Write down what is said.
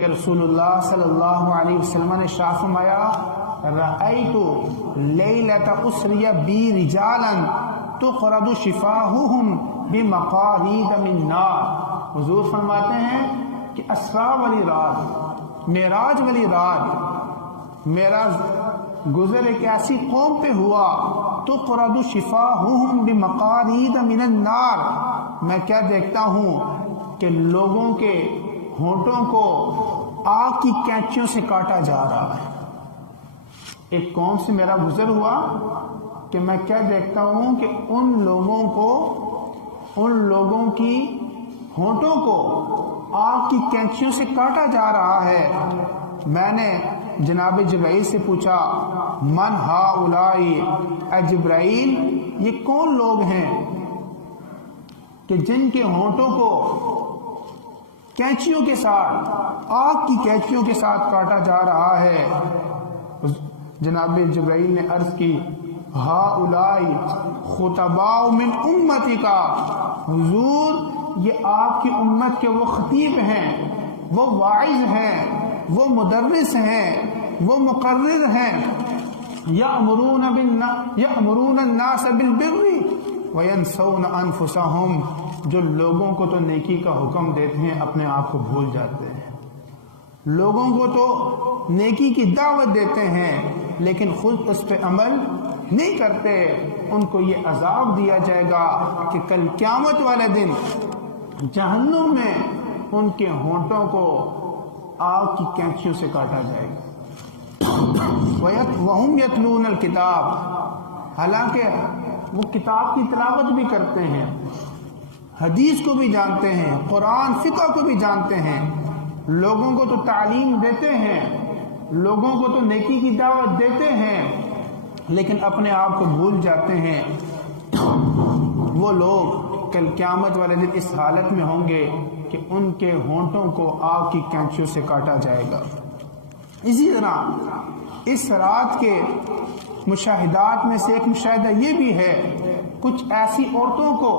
رسول اللہ صلی اللہ علیہ وسلم نے ارشاد فرمایا رأیت لیلۃ اسری بی رجالا تقرض شفاہہم بمقارید من نار۔ حضور فرماتے ہیں کہ اسرا والی رات، معراج والی رات، میرا گزر ایک ایسی قوم پہ ہوا تقرض شفاہہم بمقارید من النار، میں کیا دیکھتا ہوں کہ لوگوں کے ہونٹوں کو آگ کی کینچیوں سے کاٹا جا رہا ہے۔ ایک قوم سے میرا گزر ہوا کہ میں کیا دیکھتا ہوں کہ ان لوگوں کی ہونٹوں کو آگ کی کینچیوں سے کاٹا جا رہا ہے۔ میں نے جناب جبرائیل سے پوچھا من ہؤلائی، اے جبرائیل یہ کون لوگ ہیں کہ جن کے ہونٹوں کو کینچیوں کے ساتھ، آگ کی کینچیوں کے ساتھ کاٹا جا رہا ہے؟ جناب جبرائیل نے عرض کی ہؤلائی خطباء من امتک، حضور یہ آپ کی امت کے وہ خطیب ہیں، وہ واعظ ہیں، وہ مدرس ہیں، وہ مقرر ہیں، یأمرون الناس بالبر وینسون انفسہم، جو لوگوں کو تو نیکی کا حکم دیتے ہیں اپنے آپ کو بھول جاتے ہیں، لوگوں کو تو نیکی کی دعوت دیتے ہیں لیکن خود اس پہ عمل نہیں کرتے۔ ان کو یہ عذاب دیا جائے گا کہ کل قیامت والے دن جہنم میں ان کے ہونٹوں کو آگ کی کینچیوں سے کاٹا جائے گا۔ وَهُمْ يَتْلُونَ الْكِتَابَ، حالانکہ وہ کتاب کی تلاوت بھی کرتے ہیں، حدیث کو بھی جانتے ہیں، قرآن فقہ کو بھی جانتے ہیں، لوگوں کو تو تعلیم دیتے ہیں، لوگوں کو تو نیکی کی دعوت دیتے ہیں، لیکن اپنے آپ کو بھول جاتے ہیں۔ وہ لوگ کل قیامت والے دن اس حالت میں ہوں گے کہ ان کے ہونٹوں کو آگ کی کینچیوں سے کاٹا جائے گا۔ اسی طرح اس رات کے مشاہدات میں سے ایک مشاہدہ یہ بھی ہے، کچھ ایسی عورتوں کو